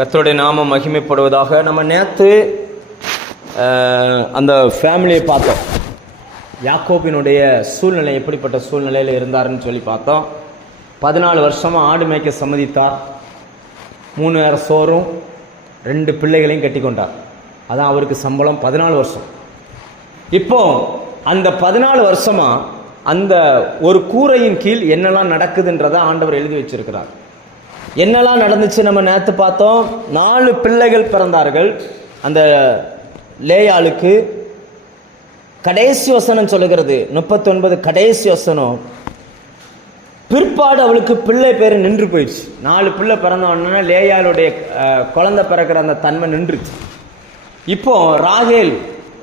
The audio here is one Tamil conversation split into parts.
கர்த்தருடைய நாமம் மகிமைப்படுவதாக. நம்ம நேற்று அந்த ஃபேமிலியை பார்த்தோம். யாக்கோபினுடைய சூழ்நிலை எப்படிப்பட்ட சூழ்நிலையில் இருந்தாருன்னு சொல்லி பார்த்தோம். 14 வருஷமாக ஆடு மேய்க்க சம்மதித்தார். 3 நேர சோறும் 2 பிள்ளைகளையும் கட்டி கொண்டார். அதான் அவருக்கு சம்பளம் 14 வருஷம். இப்போ அந்த 14 வருஷமா அந்த ஒரு கூரையின் கீழ் என்னெல்லாம் நடக்குதுன்றதை ஆண்டவர் எழுதி வச்சிருக்கிறார். என்னெல்லாம் நடந்துச்சு நம்ம நேற்று பார்த்தோம். 4 பிள்ளைகள் பிறந்தார்கள். அந்த லேயாளுக்கு கடைசி வசனம் சொல்லுகிறது, 39 கடைசி வசனம், பிற்பாடு அவளுக்கு பிள்ளை பேர் நின்று போயிடுச்சு. 4 பிள்ளை பிறந்த உடனே லேயாளுடைய குழந்தை பிறக்கிற அந்த தன்மை நின்றுச்சு. இப்போ ராகேல்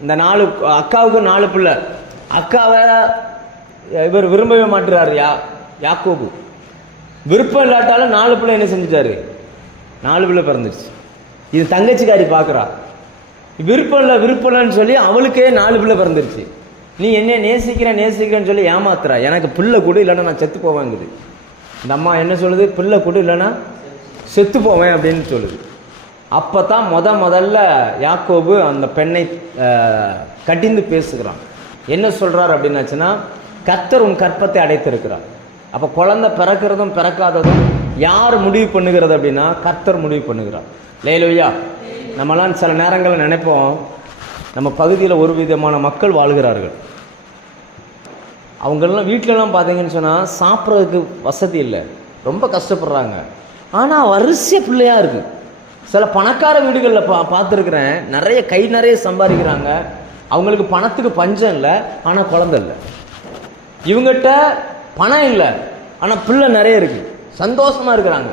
இந்த 4 அக்காவுக்கு 4 பிள்ளை. அக்காவை இவர் விரும்பவே மாட்டுறாரு. யாக்கோபு விருப்பம் இல்லாட்டாலும் 4 பிள்ளை என்ன செஞ்சுட்டாரு, 4 பிள்ளை பிறந்துச்சு. இது தங்கச்சிக்காரி பார்க்குறா, விருப்பம் இல்லைன்னு சொல்லி அவளுக்கே 4 பிள்ளை பிறந்துருச்சு. நீ என்ன நேசிக்கிறேன்னு சொல்லி ஏமாத்துறா. எனக்கு பிள்ளை கொடு, இல்லைன்னா நான் செத்து போவேங்குது. இந்த அம்மா என்ன சொல்லுது, பிள்ளை கொடு இல்லைன்னா செத்து போவேன் அப்படின்னு சொல்லுது. அப்போ தான் முதல்ல யாக்கோபு அந்த பெண்ணை கட்டிந்து பேசுகிறான். என்ன சொல்கிறார் அப்படின்னாச்சுன்னா, கர்த்தர் உன் கற்பத்தை அடைத்திருக்கிறார். அப்போ குழந்தை பிறக்கிறதும் பிறக்காததும் யார் முடிவு பண்ணுகிறது அப்படின்னா, கர்த்தர் முடிவு பண்ணுகிறார். லேலூயா. நம்மலாம் சில நேரங்களில் நினைப்போம், நம்ம பகுதியில் ஒரு விதமான மக்கள் வாழ்கிறார்கள். அவங்களெல்லாம் வீட்டிலலாம் பார்த்தீங்கன்னு சொன்னால் சாப்பிட்றதுக்கு வசதி இல்லை, ரொம்ப கஷ்டப்படுறாங்க. ஆனால் வரிசை பிள்ளையாக இருக்குது. சில பணக்கார வீடுகளில் பார்த்துருக்குறேன், நிறைய கை நிறைய சம்பாதிக்கிறாங்க. அவங்களுக்கு பணத்துக்கு பஞ்சம் இல்லை, ஆனால் குழந்தை இல்லை. இவங்ககிட்ட பணம் இல்லை, ஆனால் பிள்ளை நிறைய இருக்குது, சந்தோஷமாக இருக்கிறாங்க.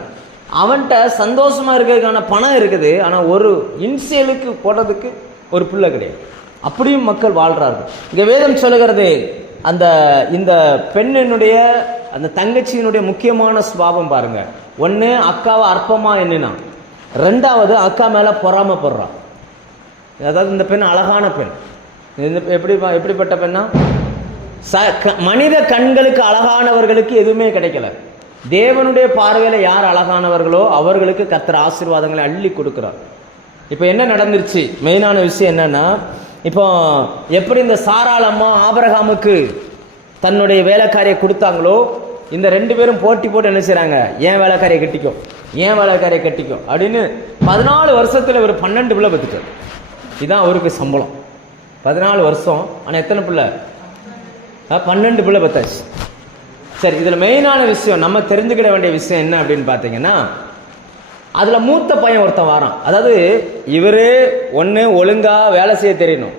அவன்கிட்ட சந்தோஷமாக இருக்கிறதுக்கான பணம் இருக்குது, ஆனால் ஒரு இன்சியலுக்கு போடுறதுக்கு ஒரு பிள்ளை கிடையாது. அப்படியும் மக்கள் வாழ்கிறார்கள். இங்கே வேதம் சொல்லுகிறது, இந்த பெண்ணினுடைய அந்த தங்கச்சியினுடைய முக்கியமான சுபாவம் பாருங்க. ஒன்று, அக்காவை அற்பமாக எண்ணினா. 2வது, அக்கா மேலே பொறாமப்படுறான். அதாவது இந்த பெண் அழகான பெண். எப்படிப்பட்ட பெண்ணா, மனித கண்களுக்கு அழகானவர்களுக்கு எதுவுமே கிடைக்கல. தேவனுடைய பார்வையில் யார் அழகானவர்களோ அவர்களுக்கு கர்த்தர் ஆசீர்வாதங்களை அள்ளி கொடுக்கிறார். இப்போ என்ன நடந்துருச்சு, மெயினான விஷயம் என்னன்னா, இப்போ எப்படி இந்த சாராள் அம்மா ஆபிரகாமுக்கு தன்னுடைய வேலைக்காரியை கொடுத்தாங்களோ, இந்த 2 பேரும் போட்டி போட்டு என்ன செய்றாங்க, ஏன் வேலைக்காரியை கட்டிக்கும் அப்படின்னு 14 வருஷத்துல ஒரு 12 பிள்ளை பெற்றுட்டார். இதுதான் அவருக்கு சம்பளம். 14 வருஷம், ஆனால் எத்தனை பிள்ளை, 12 பிள்ளை பெற்றாச்சு. சரி, இதில் மெயினான விஷயம் நம்ம தெரிஞ்சுக்கிட வேண்டிய விஷயம் என்ன அப்படின்னு பார்த்தீங்கன்னா, அதில் மூத்த பையன் ஒருத்தன் வாரான். அதாவது இவரே ஒன்று ஒழுங்காக வேலை செய்ய தெரியணும்,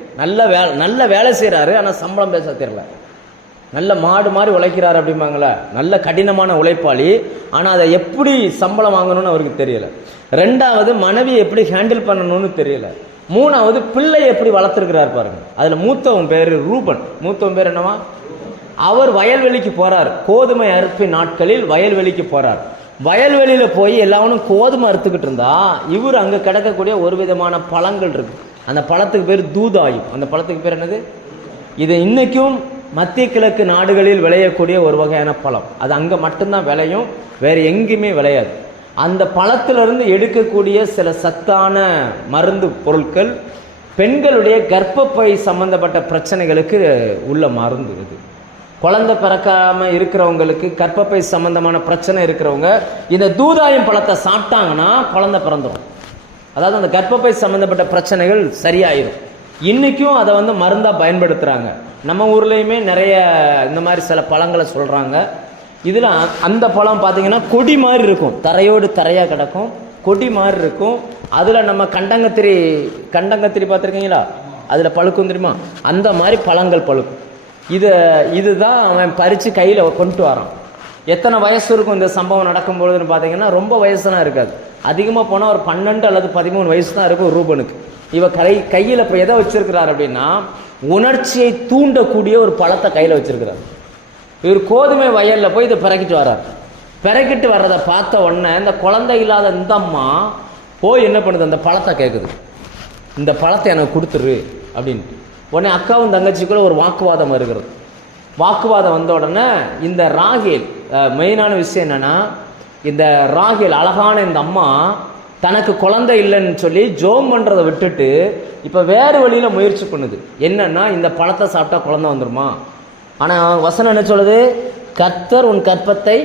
நல்ல வேலை செய்கிறாரு, ஆனால் சம்பளம் பேச தெரியல. நல்ல மாடு மாதிரி உழைக்கிறாரு அப்படிம்பாங்களே, நல்ல கடினமான உழைப்பாளி, ஆனால் அதை எப்படி சம்பளம் வாங்கணும்னு அவருக்கு தெரியல. 2வது, மனைவியை எப்படி ஹேண்டில் பண்ணணும்னு தெரியல. 3வது, பிள்ளை எப்படி வளர்த்துருக்கிறார் பாருங்க. அதில் மூத்தவன் பேர் ரூபன். மூத்தவன் பேர் என்னவா, அவர் வயல்வெளிக்கு போறார். கோதுமை அறுப்பு நாட்களில் வயல்வெளிக்கு போறார். வயல்வெளியில போய் எல்லாரும் கோதுமை அறுத்துக்கிட்டு இருந்தா, இவர் அங்க கிடக்கக்கூடிய ஒரு விதமான பழங்கள் இருக்கு. அந்த பழத்துக்கு பேர் தூதாயும். அந்த பழத்துக்கு பேர் என்னது, இது இன்னைக்கும் மத்திய கிழக்கு நாடுகளில் விளையக்கூடிய ஒரு வகையான பழம். அது அங்க மட்டும்தான் விளையும், வேற எங்கேயுமே விளையாது. அந்த பழத்திலிருந்து எடுக்கக்கூடிய சில சத்தான மருந்து பொருட்கள் பெண்களுடைய கர்ப்பப்பை சம்பந்தப்பட்ட பிரச்சனைகளுக்கு உள்ள மருந்து. இது குழந்தை பிறக்காம இருக்கிறவங்களுக்கு, கர்ப்பப்பை சம்பந்தமான பிரச்சனை இருக்கிறவங்க இந்த தூதாயம் பழத்தை சாப்பிட்டாங்கன்னா குழந்தை பிறந்துடும். அதாவது அந்த கர்ப்பப்பை சம்பந்தப்பட்ட பிரச்சனைகள் சரியாயிடும். இன்னைக்கும் அதை மருந்தா பயன்படுத்துறாங்க. நம்ம ஊர்லயுமே நிறைய இந்த மாதிரி சில பழங்களை சொல்றாங்க. இதுல அந்த பழம் பார்த்தீங்கன்னா கொடி மாதிரி இருக்கும், தரையோடு தரையா கிடக்கும், கொடி மாதிரி இருக்கும். அதுல நம்ம கண்டங்கத்திரி பார்த்துருக்கீங்களா, அதுல பழுக்கும் தெரியுமா, அந்த மாதிரி பழங்கள் பழுக்கும். இதுதான் அவன் பறித்து கையில் கொண்டு வரான். எத்தனை வயசு இருக்கும் இந்த சம்பவம் நடக்கும்பொழுதுன்னு பார்த்தீங்கன்னா, ரொம்ப வயசுலாம் இருக்காது. அதிகமாக போனால் ஒரு 12 அல்லது 13 வயசு தான் இருக்கும் ரூபனுக்கு. கையில் இப்போ எதை வச்சிருக்கிறார் அப்படின்னா, உணர்ச்சியை தூண்டக்கூடிய ஒரு பழத்தை கையில் வச்சிருக்கிறார். இவர் கோதுமை வயலில் போய் இதை பிறக்கிட்டு வர்றதை பார்த்த உடனே இந்த குழந்தை இல்லாத இந்த அம்மா போய் என்ன பண்ணுது, அந்த பழத்தை கேட்குது, இந்த பழத்தை எனக்கு கொடுத்துரு அப்படின்ட்டு. உடனே அக்காவும் தங்கச்சிக்குள்ள ஒரு வாக்குவாதம் வருகிறது. வாக்குவாதம் வந்த உடனே இந்த ராகேல், மெயினான விஷயம் என்னன்னா, இந்த ராகேல் அழகான இந்த அம்மா தனக்கு குழந்தை இல்லைன்னு சொல்லி ஜோம் பண்ணுறதை விட்டுட்டு இப்போ வேறு வழியில் முயற்சி பண்ணுது. என்னன்னா, இந்த பழத்தை சாப்பிட்டா குழந்தை வந்துடுமா? ஆனால் வசனம் என்ன சொல்லுது? கர்த்தர் உன் கற்பத்தை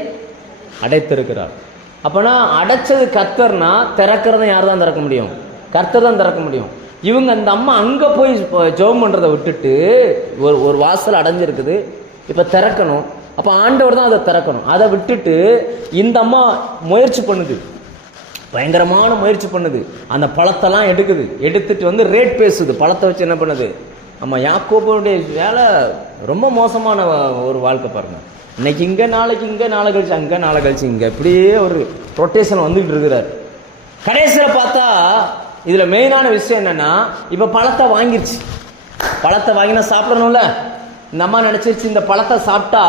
அடைத்திருக்கிறார். அப்போனா அடைச்சது கர்த்தர்னா திறக்கிறத யார் தான் திறக்க முடியும்? கர்த்தர் தான் திறக்க முடியும். இவங்க அந்த அம்மா அங்கே போய் ஜெபம் பண்ணுறதை விட்டுட்டு ஒரு வாசல் அடைஞ்சிருக்குது, இப்போ திறக்கணும். அப்போ ஆண்டவர் தான் அதை திறக்கணும். அதை விட்டுட்டு இந்த அம்மா முயற்சி பண்ணுது, பயங்கரமான முயற்சி பண்ணுது. அந்த பழத்தெல்லாம் எடுத்துட்டு வந்து ரேட் பேசுது. பழத்தை வச்சு என்ன பண்ணுது? ஆமாம், யாக்கோபுடைய வேலை ரொம்ப மோசமான ஒரு வாழ்க்கை பாருங்க. இன்னைக்கு இங்கே, நாளைக்கு இங்கே, நாளை கழிச்சு அங்கே, நாளை கழிச்சு இங்கே, இப்படியே ஒரு ரொட்டேஷன் வந்துகிட்டு இருக்கிறார். கடைசியில் பார்த்தா இதில் மெயினான விஷயம் என்னன்னா, இப்போ பழத்தை வாங்கிருச்சு. பழத்தை வாங்கினா சாப்பிடணும்ல. இந்த அம்மா நினச்சிருச்சு, இந்த பழத்தை சாப்பிட்டா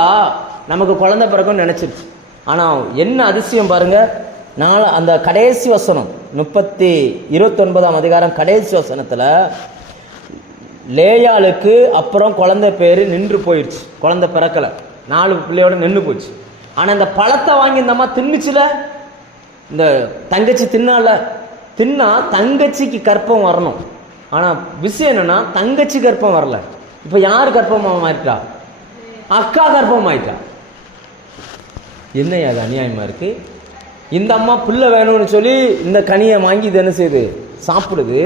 நமக்கு குழந்தை பிறகுன்னு நினச்சிருச்சு. ஆனால் என்ன அதிசயம் பாருங்க, அந்த கடைசி வசனம் 29ஆம் அதிகாரம் கடைசி வசனத்தில் லேயாளுக்கு அப்புறம் குழந்தை பேர் நின்று போயிடுச்சு. குழந்தை பிறக்கலை, 4 பிள்ளையோட நின்று போச்சு. ஆனால் இந்த பழத்தை வாங்கி இந்த அம்மா தின்னுச்சுல, இந்த தங்கச்சி தின்னா தங்கச்சிக்கு கற்பம் வரணும். ஆனால் விஷயம் என்னன்னா, தங்கச்சி கற்பம் வரல. இப்போ யார் கற்பமாக மாறிட்டா? அக்கா கற்பம் ஆயிட்டா. என்ன அது அநியாயமா இருக்கு? இந்த அம்மா பிள்ளை வேணும்னு சொல்லி இந்த கனியை வாங்கி இது என்ன செய்யுது? சாப்பிடுது.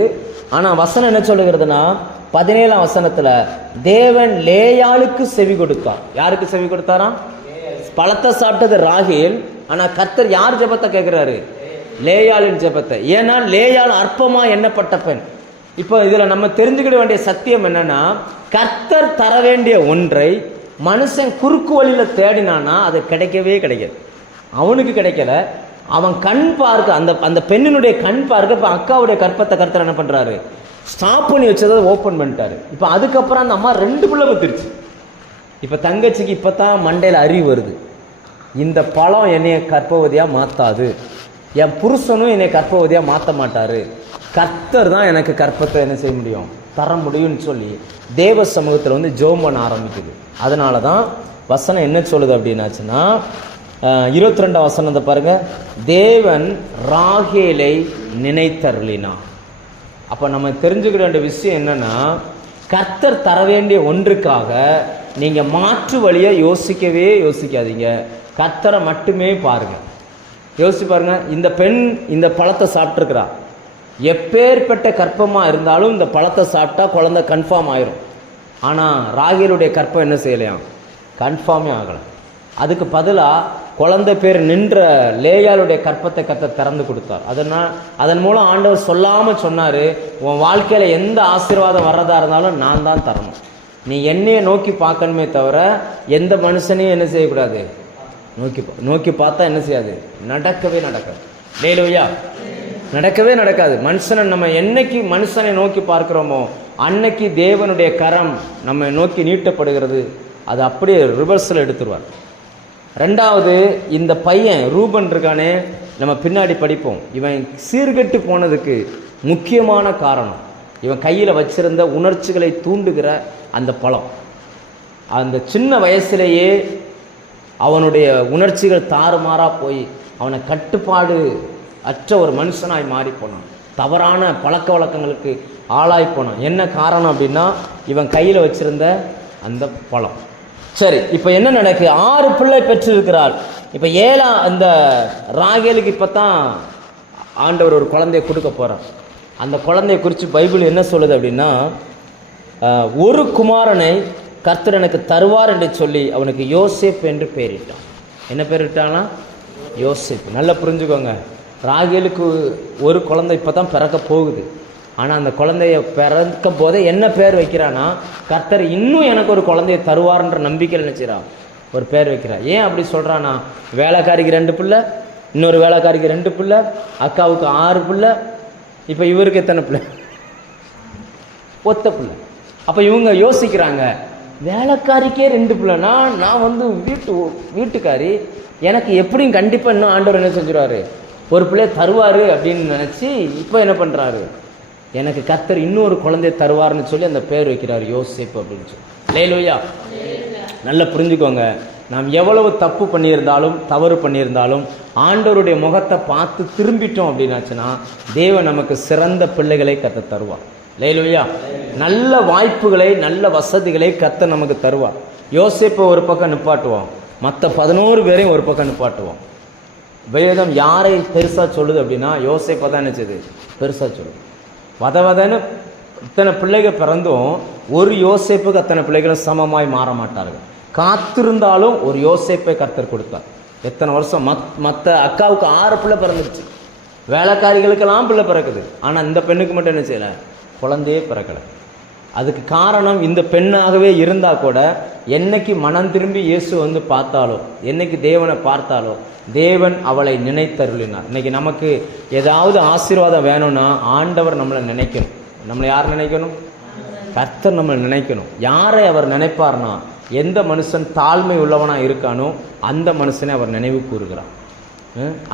ஆனால் வசனம் என்ன சொல்லுகிறதுனா, 17ஆம் வசனத்தில் தேவன் லேயாளுக்கு செவி கொடுத்தார். யாருக்கு செவி கொடுத்தாராம்? பழத்தை சாப்பிட்டது ராகேல். ஆனால் கர்த்தர் யார் ஜெபத்தை கேட்கிறாரு? லேயாளின் ஜெபத்தை. ஏன்னா லேயாள் அற்பமா எண்ணப்பட்ட பெண். இப்போ இதில் நம்ம தெரிஞ்சுக்கிட வேண்டிய சத்தியம் என்னன்னா, கர்த்தர் தர வேண்டிய ஒன்றை மனுஷன் குறுக்கு வழியில் தேடினானா அது கிடைக்கவே கிடைக்காது. அவனுக்கு கிடைக்கல. அவன் கண் பார்க்க, அந்த பெண்ணினுடைய கண் பார்க்க இப்போ அக்காவுடைய கற்பத்தை கர்த்தர் என்ன பண்ணுறாரு? ஸ்டாப் பண்ணி வச்சதை ஓப்பன் பண்ணிட்டாரு. இப்போ அதுக்கப்புறம் அந்த அம்மா 2 பிள்ளை பத்துருச்சு. இப்போ தங்கச்சிக்கு இப்போ தான் மண்டையில் அறிவு வருது, இந்த பழம் என்னைய கற்பவதியாக மாற்றாது, என் புருஷனும் என்னை கற்பவதியாக மாற்ற மாட்டார், கர்த்தர் தான் எனக்கு கற்பத்தை என்ன செய்ய முடியும்? தர முடியும்னு சொல்லி தேவ சமூகத்தில் வந்து ஜெபம் பண்ண ஆரம்பிக்குது. அதனால தான் வசனம் என்ன சொல்லுது அப்படின்னாச்சுன்னா, 22ஆம் வசனத்தை பாருங்க, தேவன் ராகேலை நினைத்தருளினா. அப்போ நம்ம தெரிஞ்சுக்கிற வேண்டிய விஷயம் என்னன்னா, கர்த்தர் தர வேண்டிய ஒன்றுக்காக நீங்கள் மாற்று வழியை யோசிக்காதீங்க. கர்த்தரை மட்டுமே பாருங்க. யோசிச்சு பாருங்க, இந்த பெண் இந்த பழத்தை சாப்பிட்ருக்கிறா. எப்பேற்பட்ட கற்பமாக இருந்தாலும் இந்த பழத்தை சாப்பிட்டா குழந்தை கன்ஃபார்ம் ஆயிரும். ஆனால் ராகேலுடைய கற்பம் என்ன செய்யலையாம்? கன்ஃபார்மே ஆகலை. அதுக்கு பதிலாக குழந்தை பேர் நின்ற லேயாளுடைய கற்பத்தை கர்த்தர் திறந்து கொடுத்தார். அதன் மூலம் ஆண்டவர் சொல்லாமல் சொன்னார், உன் வாழ்க்கையில் எந்த ஆசீர்வாதம் வர்றதா இருந்தாலும் நான் தான் தரணும், நீ என்னையே நோக்கி பார்க்கணுமே தவிர எந்த மனுஷனையும் என்ன செய்யக்கூடாது? நோக்கி பார்த்தா என்ன செய்யாது? நடக்கவே நடக்காது. லேலூயா, நடக்கவே நடக்காது. நம்ம என்னைக்கு மனுஷனை நோக்கி பார்க்கிறோமோ அன்னைக்கு தேவனுடைய கரம் நம்ம நோக்கி நீட்டப்படுகிறது. அது அப்படியே ரிவர்ஸில் எடுத்துருவார். 2வது, இந்த பையன் ரூபன் இருக்கானே, நம்ம பின்னாடி படிப்போம். இவன் சீர்கெட்டு போனதுக்கு முக்கியமான காரணம் இவன் கையில் வச்சிருந்த உணர்ச்சிகளை தூண்டுகிற அந்த பழம். அந்த சின்ன வயசுலேயே அவனுடைய உணர்ச்சிகள் தாறுமாறாக போய் அவனை கட்டுப்பாடு அற்ற ஒரு மனுஷனாய் மாறி போனான். தவறான பழக்க வழக்கங்களுக்கு ஆளாய் போனான். என்ன காரணம் அப்படின்னா, இவன் கையில் வச்சிருந்த அந்த பழம். சரி, இப்போ என்ன நடக்கு? 6 பிள்ளை பெற்றிருக்கிறார். இப்போ 7 அந்த ராகேலுக்கு இப்போ தான் ஆண்டவர் ஒரு குழந்தைய கொடுக்க போகிறார். அந்த குழந்தைய குறித்து பைபிள் என்ன சொல்லுது அப்படின்னா, ஒரு குமாரனை கர்த்தர் எனக்கு தருவார் என்று சொல்லி அவனுக்கு யோசேப் என்று பெயரிட்டான். என்ன பெயரிட்டானா? யோசேப். நல்லா புரிஞ்சுக்கோங்க, ராகேலுக்கு ஒரு குழந்தை இப்போ தான் பிறக்க போகுது. ஆனால் அந்த குழந்தைய பிறக்கும் போதே என்ன பேர் வைக்கிறான்னா, கர்த்தர் இன்னும் எனக்கு ஒரு குழந்தைய தருவார்ன்ற நம்பிக்கையில் நினைச்சிடான் ஒரு பேர் வைக்கிறான். ஏன் அப்படி சொல்கிறான்னா, வேலைக்காரிக்கு 2 பிள்ளை, இன்னொரு வேலைக்காரிக்கு 2 பிள்ளை, அக்காவுக்கு 6 பிள்ளை, இப்போ இவருக்கு எத்தனை பிள்ளை? ஒத்த பிள்ளை. அப்போ இவங்க யோசிக்கிறாங்க, வேலைக்காரிக்கே 2 பிள்ளைனா நான் வந்து வீட்டுக்காரி, எனக்கு எப்படியும் கண்டிப்பாக இன்னும் ஆண்டவர் என்ன செஞ்சுருவார், ஒரு பிள்ளைய தருவார் அப்படின்னு நினச்சி இப்போ என்ன பண்ணுறாரு, எனக்கு கர்த்தர் இன்னொரு குழந்தைய தருவார்னு சொல்லி அந்த பேர் வைக்கிறார் யோசேப் அப்படின்னு சொல்லி. லேலூயா. நல்லா புரிஞ்சுக்கோங்க, நாம் எவ்வளவு தப்பு பண்ணியிருந்தாலும் தவறு பண்ணியிருந்தாலும் ஆண்டவருடைய முகத்தை பார்த்து திரும்பிட்டோம் அப்படின்னாச்சுன்னா தேவன் நமக்கு சிறந்த பிள்ளைகளை கத்த தருவார். அல்லேலூயா. நல்ல வாய்ப்புகளை நல்ல வசதிகளை கத்த நமக்கு தருவார். யோசேப்பை ஒரு பக்கம் நிப்பாட்டுவோம், மற்ற 11 பேரையும் ஒரு பக்கம் நிப்பாட்டுவோம். வேதம் யாரை பெருசாக சொல்லுது அப்படின்னா யோசேப்பை தான் நினைச்சது பெருசாக சொல்லுது. வதவதன்னு இத்தனை பிள்ளைகள் பிறந்தும் ஒரு யோசேப்புக்கு அத்தனை பிள்ளைகளும் சமமாய் மாற மாட்டார்கள். காத்திருந்தாலும் ஒரு யோசேப்பை கர்த்தர் கொடுத்தார். எத்தனை வருஷம் மற்ற அக்காவுக்கு 6 பிள்ளை பிறந்துருச்சு, வேலைக்காரிகளுக்கெல்லாம் பிள்ளை பிறக்குது. ஆனால் இந்த பெண்ணுக்கு மட்டும் என்ன செய்யலை, குழந்தையே பிறக்கலை. அதுக்கு காரணம் இந்த பெண்ணாகவே இருந்தால் கூட என்னைக்கு மனம் திரும்பி இயேசு வந்து பார்த்தாலோ, என்னைக்கு தேவனை பார்த்தாலோ தேவன் அவளை நினைத்தருளினார். இன்னைக்கு நமக்கு ஏதாவது ஆசீர்வாதம் வேணும்னா ஆண்டவர் நம்மளை நினைக்கணும். நம்மளை யார் நினைக்கணும்? கர்த்தர் நம்மளை நினைக்கணும். யாரை அவர் நினைப்பார்னா எந்த மனுஷன் தாழ்மை உள்ளவனாக இருக்கானோ அந்த மனுஷனை அவர் நினைவு கூறுகிறார்.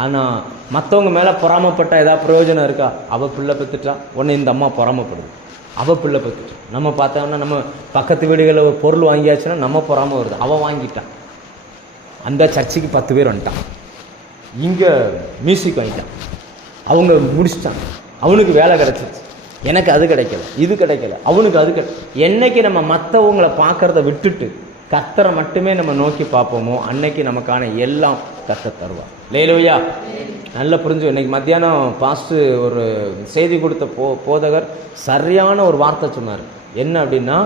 ஆனால் மற்றவங்க மேலே பொறாமப்பட்ட ஏதாவது பிரயோஜனம் இருக்கா? அவள் பிள்ளை பெற்றுட்டா உடனே இந்த அம்மா பொறாமப்படுது, அவள் பிள்ளை பெற்றுட்டா. நம்ம பார்த்தோம்னா நம்ம பக்கத்து வீடுகளில் ஒரு பொருள் வாங்கியாச்சுன்னா நம்ம பொறாம வருது, அவள் வாங்கிட்டான். அந்த சர்ச்சுக்கு 10 பேர் வந்துட்டான், இங்கே மியூசிக் வாங்கிட்டான், அவங்க முடிச்சிட்டாங்க, அவனுக்கு வேலை கிடச்சிருச்சு, எனக்கு அது கிடைக்கல, இது கிடைக்கல, அவனுக்கு அது என்னைக்கு நம்ம மற்றவங்களை பார்க்கறத விட்டுட்டு கர்த்தரை மட்டுமே நம்ம நோக்கி பார்ப்போமோ அன்னைக்கு நமக்கான எல்லாம் கர்த்தர் தருவார். அல்லேலூயா. நல்லா புரிஞ்சு. இன்னைக்கு மத்தியானம் பாஸ்ட் ஒரு செய்தி கொடுத்த போதகர் சரியான ஒரு வார்த்தை சொன்னார். என்ன அப்படின்னா,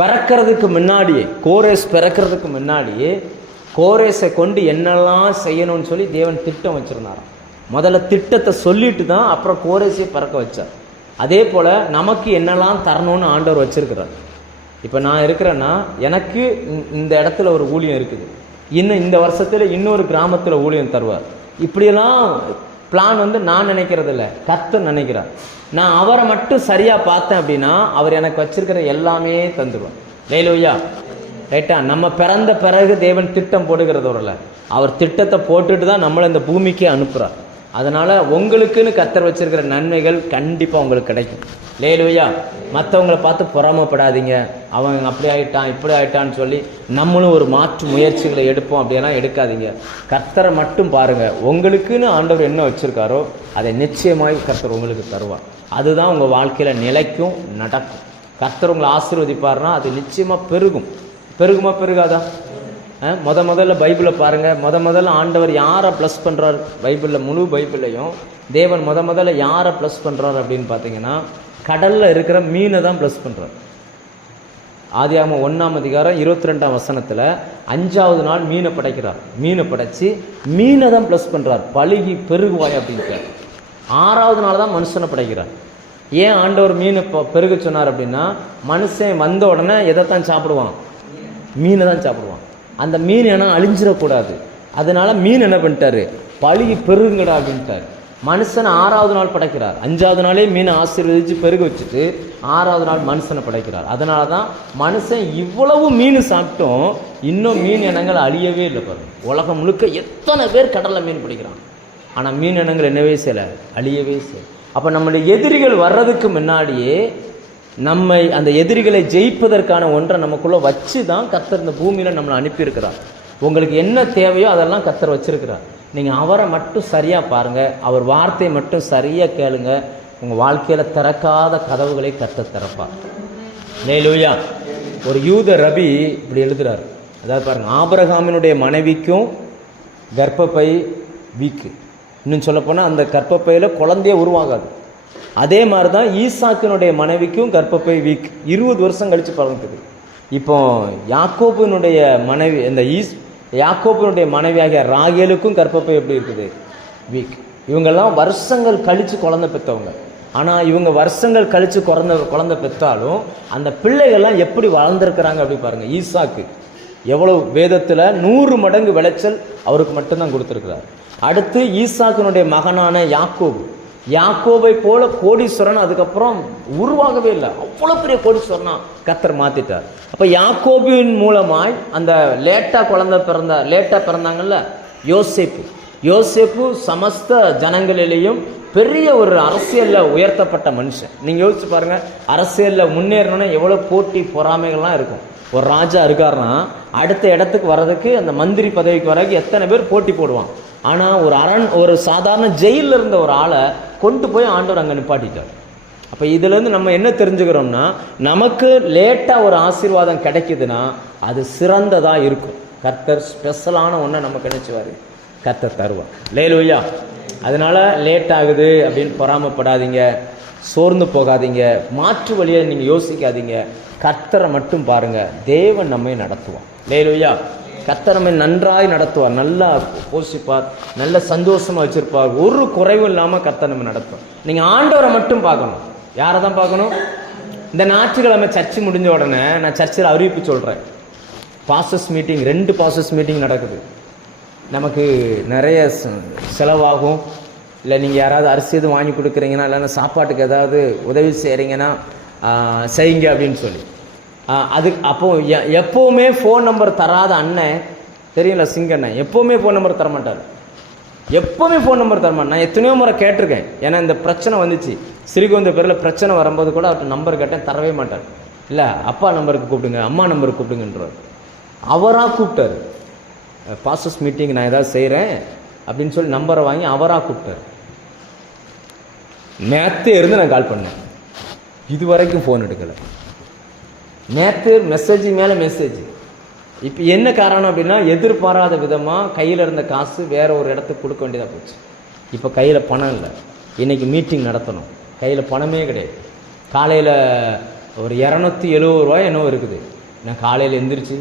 பிறக்கிறதுக்கு முன்னாடியே, கோரேஸ் பிறக்கிறதுக்கு முன்னாடியே கோரேஸை கொண்டு என்னெல்லாம் செய்யணும்னு சொல்லி தேவன் திட்டம் வச்சுருந்தாராம். முதல்ல திட்டத்தை சொல்லிட்டு தான் அப்புறம் கோரேஸையே பிறக்க வச்சார். அதே போல் நமக்கு என்னெல்லாம் தரணும்னு ஆண்டவர் வச்சிருக்கிறார். இப்போ நான் இருக்கிறேன்னா எனக்கு இந்த இடத்துல ஒரு ஊழியம் இருக்குது, இன்னும் இந்த வருஷத்தில் இன்னொரு கிராமத்தில் ஊழியம் தருவார். இப்படியெல்லாம் பிளான் வந்து நான் நினைக்கிறது இல்லை, கர்த்தர் நினைக்கிறார். நான் அவரை மட்டும் சரியாக பார்த்தேன் அப்படின்னா அவர் எனக்கு வச்சிருக்கிற எல்லாமே தந்துடுவார். அல்லேலூயா. ரைட்டா? நம்ம பிறந்த பிறகு தேவன் திட்டம் போடுகிறதோரல, அவர் திட்டத்தை போட்டுட்டு தான் நம்மளை இந்த பூமிக்கே அனுப்புகிறார். அதனால் உங்களுக்குன்னு கர்த்தர் வச்சிருக்கிற நன்மைகள் கண்டிப்பாக உங்களுக்கு கிடைக்கும். அல்லேலூயா. மற்றவங்களை பார்த்து பொறாமப்படாதீங்க, அவன் அப்படி ஆகிட்டான் இப்படி ஆகிட்டான்னு சொல்லி நம்மளும் ஒரு மாற்று முயற்சிகளை எடுப்போம் அப்படியெல்லாம் எடுக்காதீங்க. கர்த்தரை மட்டும் பாருங்கள். உங்களுக்குன்னு ஆண்டவர் என்ன வச்சுருக்காரோ அதை நிச்சயமாக கர்த்தர் உங்களுக்கு தருவார். அதுதான் உங்கள் வாழ்க்கையில் நிலைக்கும் நடக்கும். கர்த்தர் உங்களை ஆசீர்வதிப்பார்னா அது நிச்சயமாக பெருகும். பெருகுமா பெருகாதா? முதல்ல பைபிளை பாருங்கள். முதல்ல ஆண்டவர் யாரை ப்ளஸ் பண்ணுறார்? பைபிளில் முழு பைபிளையும் தேவன் முதல்ல யாரை ப்ளஸ் பண்ணுறார் அப்படின்னு பார்த்தீங்கன்னா கடலில் இருக்கிற மீனை தான் ப்ளஸ் பண்ணுறார். ஆதியாகமம் 1ஆம் அதிகாரம் 22ஆம் வசனத்தில் 5வது நாள் மீனை படைக்கிறார். மீனை படைச்சி மீனை தான் ப்ளஸ் பண்ணுறார், பழுகி பெருகுவாய் அப்படின்ட்டு. 6வது நாள் தான் மனுஷனை படைக்கிறார். ஏன் ஆண்டவர் மீனை பெருக சொன்னார் அப்படின்னா மனுஷன் வந்த உடனே எதைத்தான் சாப்பிடுவான்? மீனை தான் சாப்பிடுவான். அந்த மீன் ஏன்னா அழிஞ்சிடக்கூடாது, அதனால மீன் என்ன பண்ணிட்டாரு? பழுகி பெருகுங்கடா அப்படின்ட்டார். மனுஷனை 6வது நாள் படைக்கிறார். 5வது நாளே மீனை ஆசீர்வதிச்சு பெருக வச்சுட்டு 6வது நாள் மனுஷனை படைக்கிறார். அதனால தான் மனுஷன் இவ்வளவு மீன் சாப்பிட்டோம் இன்னும் மீன் இனங்கள் அழியவே இல்லை. பாருங்க, உலகம் முழுக்க எத்தனை பேர் கடலில் மீன் பிடிக்கிறான், ஆனால் மீன் இனங்கள் என்னவே செய்யலை, அழியவே செய்யலை. அப்போ நம்மளுடைய எதிரிகள் வர்றதுக்கு முன்னாடியே நம்மை அந்த எதிரிகளை ஜெயிப்பதற்கான ஒன்றை நமக்குள்ளே வச்சு தான் கர்த்தர் இந்த பூமியில் நம்மளை அனுப்பியிருக்கிறார். உங்களுக்கு என்ன தேவையோ அதெல்லாம் கர்த்தர் வச்சிருக்கிறார். நீங்கள் அவரை மட்டும் சரியாக பாருங்கள், அவர் வார்த்தையை மட்டும் சரியாக கேளுங்க, உங்கள் வாழ்க்கையில் திறக்காத கதவுகளை கர்த்தர் திறப்பார். அல்லேலூயா. ஒரு யூத ரபி இப்படி எழுதுறார். அதாவது பாருங்கள், ஆபிரகாமினுடைய மனைவிக்கும் கர்ப்பப்பை வீக்கு, இன்னும் சொல்லப்போனால் அந்த கர்ப்பப்பையில் குழந்தையே உருவாகாது. அதே மாதிரி தான் ஈசாக்கினுடைய மனைவிக்கும் கர்ப்பப்பை வீக். 20 வருஷம் கழித்து பிறந்தது. இப்போ யாக்கோபினுடைய மனைவி, இந்த யாக்கோபினுடைய மனைவியாகிய ராகேலுக்கும் கர்ப்பப்பை எப்படி இருக்குது? வீக். இவங்கெல்லாம் வருஷங்கள் கழித்து குழந்தை பெற்றவங்க. ஆனால் இவங்க வருஷங்கள் கழித்து குழந்தை பெற்றாலும் அந்த பிள்ளைகள்லாம் எப்படி வளர்ந்துருக்கிறாங்க அப்படி பாருங்கள். ஈசாக்கு எவ்வளோ வேதத்தில் 100 மடங்கு விளைச்சல் அவருக்கு மட்டும்தான் கொடுத்துருக்கிறார். அடுத்து ஈசாக்கினுடைய மகனான யாக்கோபை போல கோடீஸ்வரன் அதுக்கப்புறம் உருவாகவே இல்லை. அவ்வளோ பெரிய கோடீஸ்வரனா கர்த்தர் மாற்றிட்டார். அப்போ யாக்கோபின் மூலமாய் அந்த லேட்டாக பிறந்தாங்கல்ல யோசேப்பு, யோசேப்பு சமஸ்த ஜனங்களிலேயும் பெரிய ஒரு அரசியலில் உயர்த்தப்பட்ட மனுஷன். நீங்கள் யோசிச்சு பாருங்க, அரசியலில் முன்னேறணும்னா எவ்வளோ போட்டி பொறாமைகள்லாம் இருக்கும். ஒரு ராஜா இருக்காருன்னா அடுத்த இடத்துக்கு வர்றதுக்கு, அந்த மந்திரி பதவிக்கு வர்றதுக்கு எத்தனை பேர் போட்டி போடுவான். ஆனால் ஒரு சாதாரண ஜெயிலில் இருந்த ஒரு ஆளை கொண்டு போய் ஆண்டவர் அங்கே நிப்பாட்டிட்டார். அப்போ இதுலேருந்து நம்ம என்ன தெரிஞ்சுக்கிறோம்னா, நமக்கு லேட்டாக ஒரு ஆசீர்வாதம் கிடைக்குதுன்னா அது சிறந்ததாக இருக்கும். கர்த்தர் ஸ்பெஷலான ஒன்றை நமக்கு நினைச்சுவார், கர்த்தர் தருவார். லேலூயா. அதனால லேட் ஆகுது அப்படின்னு பொறாமப்படாதீங்க, சோர்ந்து போகாதீங்க, மாற்று வழியை நீங்கள் யோசிக்காதீங்க. கர்த்தரை மட்டும் பாருங்க, தேவன் நம்மை நடத்துவார். லேலூயா. கர்த்தர் நம்மை நன்றாய் நடத்துவார், நல்லா போஷிப்பார், நல்ல சந்தோஷமா வச்சிருப்பார், ஒரு குறைவும் இல்லாமல் கர்த்தர் நம்ம நடத்துவார். நீங்கள் ஆண்டவரை மட்டும் பார்க்கணும். யாரை தான் பார்க்கணும்? இந்த ஞாயிற்றுக்கிழமை சர்ச்சு முடிஞ்ச உடனே நான் சர்ச்சில் அறிவிப்பு சொல்கிறேன். பாஸ்டர்ஸ் மீட்டிங், 2 பாஸ்டர்ஸ் மீட்டிங் நடக்குது. நமக்கு நிறைய செலவாகும். இல்லை நீங்கள் யாராவது அரிசி எதுவும் வாங்கி கொடுக்குறீங்கன்னா, இல்லைன்னா சாப்பாட்டுக்கு ஏதாவது உதவி செய்கிறீங்கன்னா செய்யுங்க அப்படின்னு சொல்லி அப்போ எப்போவுமே ஃபோன் நம்பர் தராத அண்ணன் தெரியல, சிங்கண்ணன் எப்போவுமே ஃபோன் நம்பர் தரமாட்டார். எப்போவுமே ஃபோன் நம்பர் தரமாட்டேன். நான் எத்தனையோ முறை கேட்டிருக்கேன். ஏன்னா இந்த பிரச்சனை வந்துச்சு, சிறுகுந்த பேரில் பிரச்சனை வரும்போது கூட அவர்கிட்ட நம்பர் கேட்டேன், தரவே மாட்டார். இல்லை அப்பா நம்பருக்கு கூப்பிடுங்க, அம்மா நம்பருக்கு கூப்பிடுங்கன்றார். அவராக கூப்பிட்டார். பாஸ்டர்ஸ் மீட்டிங் நான் ஏதாவது செய்கிறேன் அப்படின்னு சொல்லி நம்பரை வாங்கி அவராக கூப்பிட்டார். நேற்றே இருந்து நான் கால் பண்ணேன், இது வரைக்கும் ஃபோன் எடுக்கலை. நேற்று மெசேஜ் மேலே மெசேஜ். இப்போ என்ன காரணம் அப்படின்னா, எதிர்பாராத விதமாக கையில் இருந்த காசு வேற ஒரு இடத்துக்கு கொடுக்க வேண்டியதாக போச்சு. இப்போ கையில் பணம் இல்லை. இன்றைக்கி மீட்டிங் நடத்தணும், கையில் பணமே கிடையாது. காலையில் ஒரு 270 ரூபாய் என்னவோ இருக்குது. நான் காலையில் எந்திரிச்சு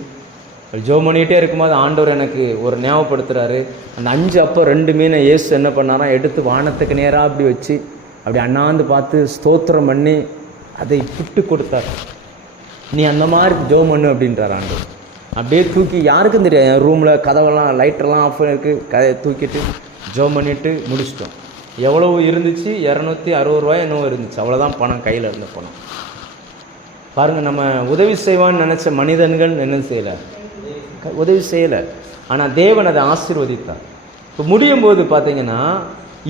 ஜோம் பண்ணிகிட்டே இருக்கும்போது ஆண்டவர் எனக்கு ஒரு ஞாபகப்படுத்துகிறாரு. அந்த 5 அப்போ 2 மீனை இயேசு என்ன பண்ணாரா, எடுத்து வானத்துக்கு நேராக அப்படி வச்சு அப்படி அண்ணாந்து பார்த்து ஸ்தோத்திரம் பண்ணி அதை புட்டு கொடுத்தார். நீ அந்த மாதிரி ஜோம் பண்ணு அப்படின்றார் ஆண்டவர். அப்படியே தூக்கி, யாருக்கும் தெரியாது, என் ரூமில் கதவெல்லாம் லைட்டெல்லாம் ஆஃப் இருக்குது, கதையை தூக்கிட்டு ஜோம் பண்ணிவிட்டு முடிச்சிட்டோம். எவ்வளவு இருந்துச்சு? 260 ரூபாய் என்னவோ இருந்துச்சு. அவ்வளோதான் பணம், கையில் இருந்த பணம். பாருங்கள், நம்ம உதவி செய்வான்னு நினச்ச மனிதன்கள் என்ன செய்யலை, உதவி செய்யலை. ஆனால் தேவன் அதை ஆசீர்வதித்தார். இப்போ முடியும் போது பார்த்தீங்கன்னா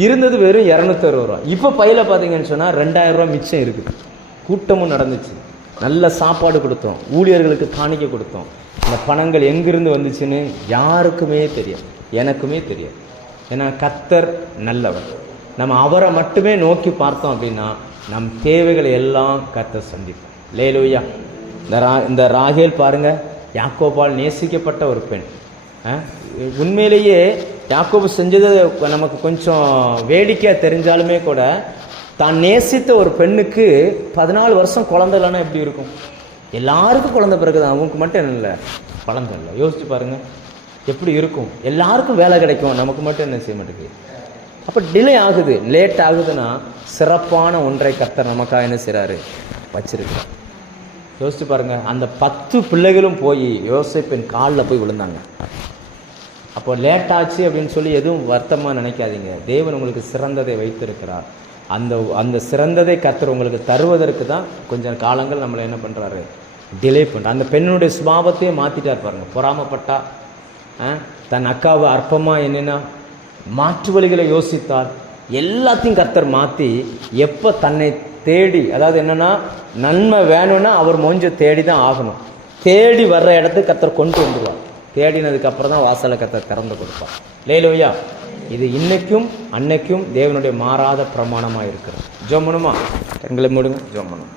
இருந்தது வெறும் 260 ரூபா. இப்போ பையில பார்த்தீங்கன்னு சொன்னால் 2000 ரூபா மிச்சம் இருக்குது. கூட்டமும் நடந்துச்சு, நல்ல சாப்பாடு கொடுத்தோம், ஊழியர்களுக்கு காணிக்கை கொடுத்தோம். அந்த பணங்கள் எங்கிருந்து வந்துச்சுன்னு யாருக்குமே தெரியாது, எனக்குமே தெரியாது. ஏன்னா கர்த்தர் நல்லவர். நம்ம அவரை மட்டுமே நோக்கி பார்த்தோம் அப்படின்னா நம் தேவைகளை எல்லாம் கர்த்தர் சந்திப்போம். லேலூயா. இந்த ராகேல் பாருங்க, யாக்கோபால் நேசிக்கப்பட்ட ஒரு பெண். உண்மையிலேயே யாக்கோபு செஞ்சது நமக்கு கொஞ்சம் வேடிக்கையாக தெரிஞ்சாலுமே கூட, தான் நேசித்த ஒரு பெண்ணுக்கு 14 வருஷம் குழந்தை இல்லைன்னா எப்படி இருக்கும்? எல்லாருக்கும் குழந்தை பிறகுதான், அவங்களுக்கு மட்டும் என்ன இல்லை, குழந்தை இல்லை. யோசிச்சு பாருங்க எப்படி இருக்கும். எல்லாருக்கும் வேலை கிடைக்கும், நமக்கு மட்டும் என்ன செய்ய மாட்டேங்குது. அப்போ டிலே ஆகுது, லேட் ஆகுதுன்னா சிறப்பான ஒன்றை கர்த்தர் நமக்காக என்ன செய்கிறாரு, வச்சிருக்கார். யோசிச்சு பாருங்க, அந்த 10 பிள்ளைகளும் போய் யோசேப்பின் காலில் போய் விழுந்தாங்க. அப்போ லேட் ஆச்சு அப்படின்னு சொல்லி எதுவும் வருத்தமாக நினைக்காதீங்க. தேவன் உங்களுக்கு சிறந்ததை வைத்திருக்கிறார். அந்த சிறந்ததை கர்த்தர் உங்களுக்கு தருவதற்கு தான் கொஞ்சம் காலங்கள் நம்மளை என்ன பண்ணுறாரு, டிலே பண்ணுற. அந்த பெண்ணுடைய சுபாவத்தையே மாற்றிட்டார் பாருங்க. பொறாமப்பட்டா, தன் அக்காவை அற்பமாக என்னென்னா மாற்று வழிகளை யோசித்தார். எல்லாத்தையும் கர்த்தர் மாற்றி எப்போ தன்னை தேடி, அதாவது என்னென்னா நன்மை வேணும்னா அவர் மொஞ்ச தேடி தான் ஆகணும். தேடி வர்ற இடத்துக்கு கர்த்தர் கொண்டு வந்துடுவார். தேடினதுக்கு அப்புறம் தான் வாசலை கர்த்தர் திறந்து கொடுப்பார். லேலூயா. இது இன்னைக்கும் அன்னைக்கும் தேவனுடைய மாறாத பிரமாணமாக இருக்கிறது. ஜெபம் பண்ணுமா? எங்களை மூடுங்க, ஜெபம் பண்ணுவோம்.